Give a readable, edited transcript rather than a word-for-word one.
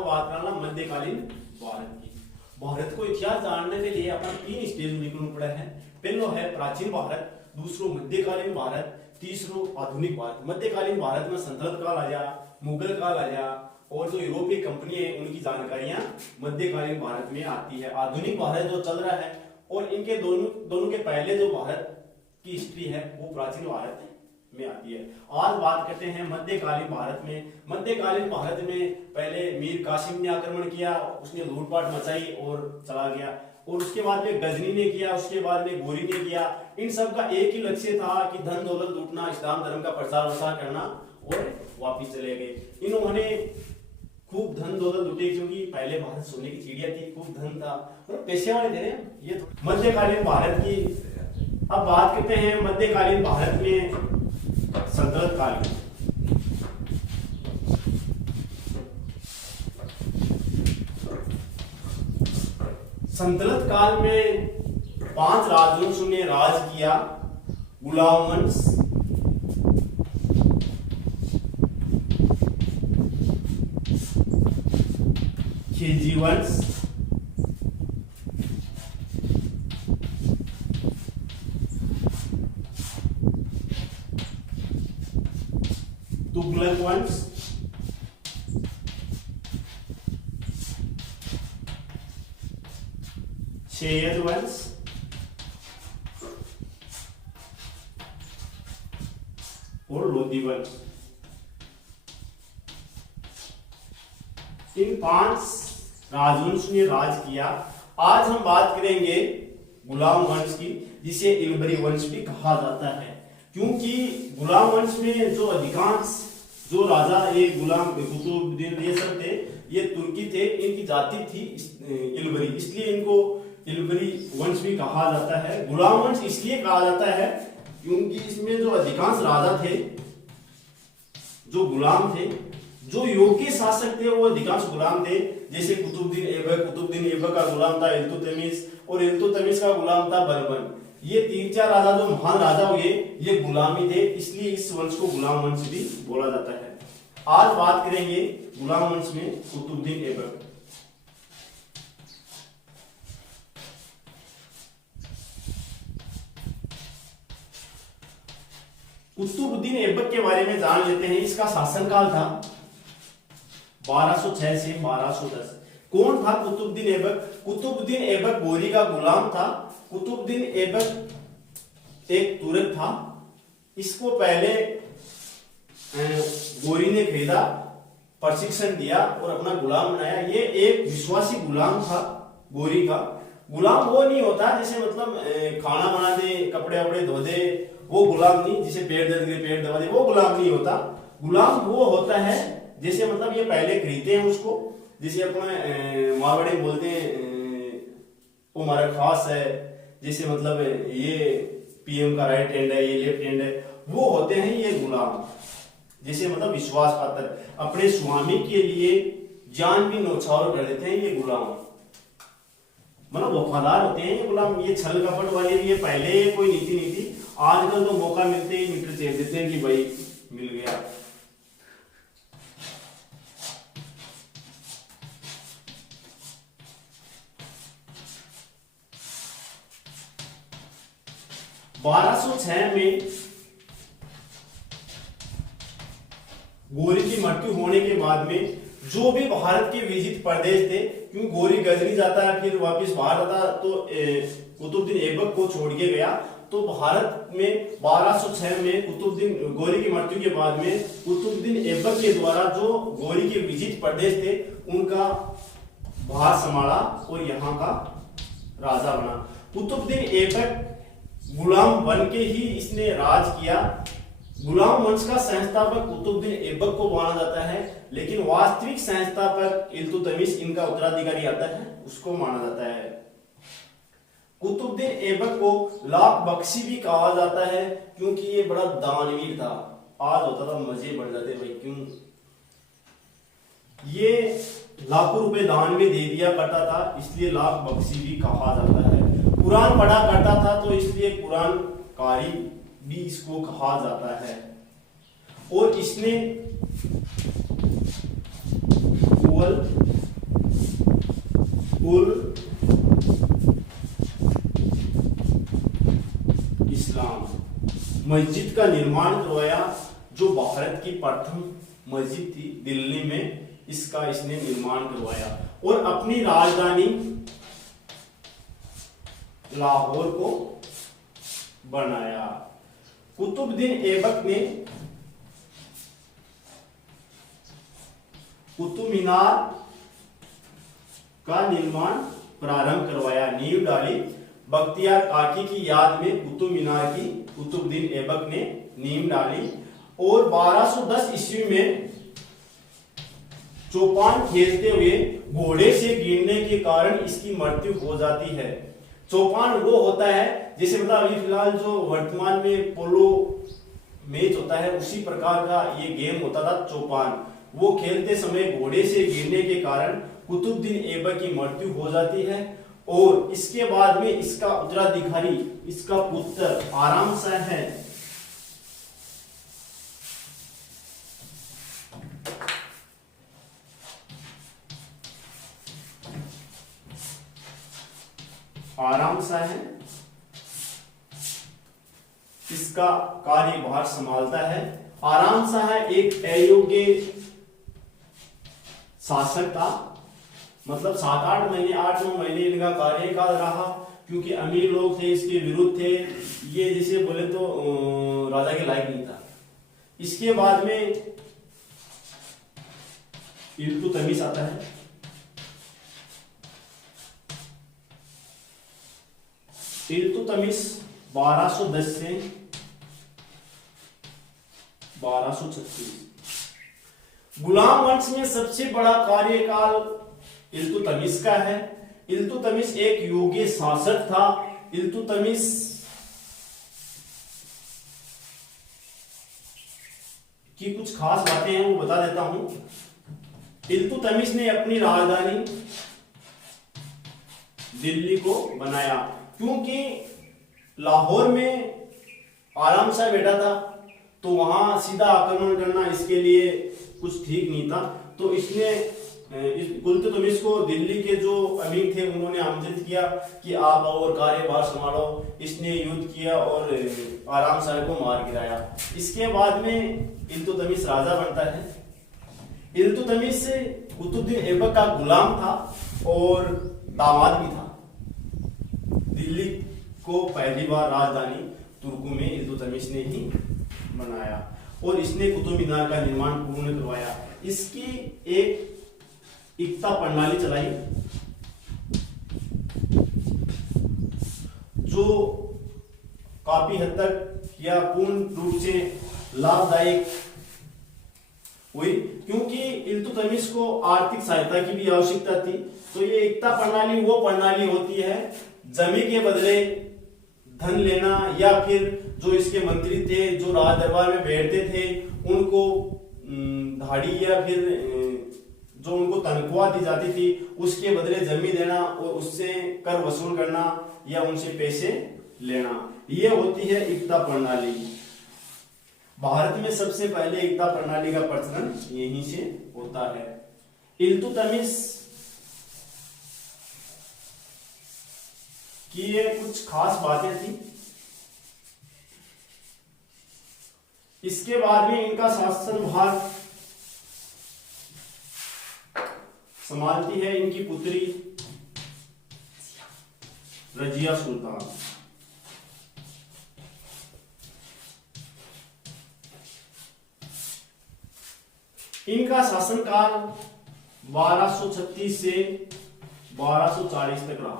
आपको बात करना मध्यकालीन भारत की। भारत को इतिहास जानने के लिए अपन 3 स्टेज में निकलना पड़ा है। पहलो है प्राचीन भारत, दूसरो मध्यकालीन भारत, तीसरो आधुनिक भारत। मध्यकालीन भारत में संतलत काल आ जा, मुगल काल आ जा और जो यूरोपीय कंपनी है उनकी जानकारियां मध्यकालीन भारत में आती है। आधुनिक भारत जो चल रहा है और इनके दोनों के पहले जो भारत की हिस्ट्री है वो प्राचीन भारत में आती है। आज बात करते हैं मध्यकालीन भारत में। मध्यकालीन भारत में पहले मीर कासिम ने आक्रमण किया, उसने लूटपाट मचाई और चला गया, और उसके बाद में गजनी ने किया, उसके बाद में गोरी ने किया। इन सब का एक ही लक्ष्य था कि धन दौलत लूटना, इस्लाम धर्म का प्रचार प्रसार करना और वापिस चले गए। इन्होंने खूब धन दौलत लूटे क्योंकि पहले भारत सोने की चिड़िया थी, खूब धन था और पैसे वाले थे। ये मध्यकालीन भारत की अब बात करते हैं। मध्यकालीन भारत में संतलत काल में संतलत काल में 5 राजवंशों ने राज किया। गुलाम वंश, खिलजी वंश, तुगलक वंश, सैयद वंश और लोधी वंश। इन 5 राजवंश ने राज किया। आज हम बात करेंगे गुलाम वंश की, जिसे इल्बरी वंश भी कहा जाता है, क्योंकि गुलाम वंश में जो अधिकांश जो राजा ये गुलाम कुतुबुद्दीन ये सब थे, ये तुर्की थे, इनकी जाति थी इल्बरी, इसलिए इनको इल्बरी वंश भी कहा जाता है। गुलाम वंश इसलिए कहा जाता है क्योंकि इसमें जो अधिकांश राजा थे जो गुलाम थे, जो योग्य शासक थे वो अधिकांश गुलाम थे। जैसे कुतुबुद्दीन ऐबक का गुलाम था इल्तुतमिश, और इल्तुतमिश का गुलाम था बलबन। ये 3-4 राजा जो महान राजा हुए ये गुलामी थे, इसलिए इस वंश को गुलाम वंश भी बोला जाता है। आज बात करेंगे गुलाम वंश में कुतुबुद्दीन ऐबक। कुतुबुद्दीन ऐबक के बारे में जान लेते हैं। इसका शासनकाल था 1206 से 1210। कौन था कुतुबुद्दीन ऐबक? कुतुबुद्दीन ऐबक गोरी का गुलाम था। कुतुबुद्दीन ऐबक एक तुर्क था। इसको पहले गोरी ने खरीदा, प्रशिक्षण दिया और अपना गुलाम बनाया। ये एक विश्वासी गुलाम था। गोरी का गुलाम वो नहीं होता जैसे मतलब खाना बना दे, कपड़े वपड़े धो दे, वो गुलाम नहीं। जिसे पेट दर्द के पेट दबा दे, वो गुलाम नहीं होता। गुलाम वो होता है जैसे मतलब ये पहले खरीदते हैं उसको, जैसे अपने मारवाड़ी बोलते हैं वो हमारा खास है, जैसे मतलब ये पीएम का राइट हैंड है, ये लेफ्ट हैंड है, वो होते हैं ये गुलाम। जैसे मतलब विश्वास पात्र, अपने स्वामी के लिए जान भी न्यौछावर कर देते हैं ये गुलाम, मतलब वफादार होते हैं ये गुलाम। ये छल कपट वाले ये पहले कोई नीति नहीं थी। आजकल तो मौका मिलते ही मीटर चेक देते हैं कि भाई मिल गया। बारह सौ 6 में गोरी की मृत्यु होने के बाद में जो भी भारत के विजित प्रदेश थे, क्योंकि गोरी गजनी जाता है फिर वापस बाहर आता, तो कुतुबुद्दीन ऐबक को छोड़ के गया। तो भारत में 1206 में कुतुबुद्दीन गोरी की मृत्यु के बाद में कुतुबुद्दीन ऐबक के द्वारा जो गोरी के विजित प्रदेश थे उनका भार संभाला और यहाँ का राजा बना। कुतुबुद्दीन ऐबक गुलाम बन के ही इसने राज किया। गुलाम वंश का संस्थापक कुतुबुद्दीन ऐबक को माना जाता है, लेकिन वास्तविक संस्थापक इल्तुतमिश इनका उत्तराधिकारी आता है, उसको माना जाता है। कुतुबुद्दीन ऐबक को लाख बख्शी भी कहा जाता है क्योंकि ये बड़ा दानवीर था। आज होता था मजे बढ़ जाते भाई, क्यों ये लाखों रुपए दान में दे दिया करता था, इसलिए लाख बख्शी भी कहा जाता है। कुरान पढ़ा करता था तो इसलिए कुरान कारी भी इसको कहा जाता है। और इसने उल इस्लाम मस्जिद का निर्माण करवाया, जो भारत की प्रथम मस्जिद थी दिल्ली में, इसका इसने निर्माण करवाया और अपनी राजधानी लाहौर को बनाया। कुतुबुद्दीन ऐबक ने कुतुब मीनार का निर्माण प्रारंभ करवाया, नींव डाली। बख्तियार काकी की याद में कुतुब मीनार की कुतुबुद्दीन ऐबक ने नींव डाली और 1210 ईस्वी में चौपान खेलते हुए घोड़े से गिरने के कारण इसकी मृत्यु हो जाती है। चौपान वो होता है जैसे मतलब अभी फिलहाल जो वर्तमान में पोलो मैच होता है उसी प्रकार का ये गेम होता था चौपान। वो खेलते समय घोड़े से गिरने के कारण कुतुबुद्दीन ऐबक की मृत्यु हो जाती है और इसके बाद में इसका उत्तराधिकारी इसका पुत्र आराम शाह है। आराम शाह है, इसका कार्यभार संभालता है। आराम शाह एक अयोग्य शासक था, मतलब 7-8 महीने 8-9 महीने इनका कार्यकाल रहा, क्योंकि अमीर लोग थे, इसके विरुद्ध थे, ये जैसे बोले तो राजा के लायक नहीं था। इसके बाद में इल्तुतमिश आता है। इल्तुतमिश 1210 से 1236। गुलाम वंश में सबसे बड़ा कार्यकाल इल्तुतमिश का है। इल्तुतमिश एक योग्य शासक था। इल्तुतमिश की कुछ खास बातें हैं वो बता देता हूं। इल्तुतमिश ने अपनी राजधानी दिल्ली को बनाया, क्योंकि लाहौर में आराम शाह बैठा था तो वहां सीधा आक्रमण करना इसके लिए कुछ ठीक नहीं था। तो इसने इल्तुतमिश को दिल्ली के जो अमीर थे उन्होंने आमंत्रित किया कि आप आओ और कार्यभार संभालो। इसने युद्ध किया और आराम शाह को मार गिराया। इसके बाद में इल्तुतमिश राजा बनता है। इल्तुतमिश कुतुबुद्दीन ऐबक का गुलाम था और दामाद भी था। दिल्ली को पहली बार राजधानी तुर्की में इल्तुतमिश ने ही बनाया और इसने कुतुब मीनार का निर्माण पूर्ण करवाया। इसकी एक एकता प्रणाली चलाई जो काफी हद तक या पूर्ण रूप से लाभदायक हुई, क्योंकि इल्तुतमिश को आर्थिक सहायता की भी आवश्यकता थी। तो ये एकता प्रणाली वो प्रणाली होती है जमी के बदले धन लेना, या फिर जो इसके मंत्री थे जो राज दरबार में बैठते थे उनको धाड़ी या फिर जो उनको तनख्वाह दी जाती थी उसके बदले जमीन देना और उससे कर वसूल करना या उनसे पैसे लेना, ये होती है एकता प्रणाली। भारत में सबसे पहले एकता प्रणाली का प्रचलन यहीं से होता है। इल्तुतमिश की ये कुछ खास बातें थी। इसके बाद में इनका शासन भार संभालती है इनकी पुत्री रजिया सुल्तान। इनका शासनकाल 1236 से 1240 तक रहा।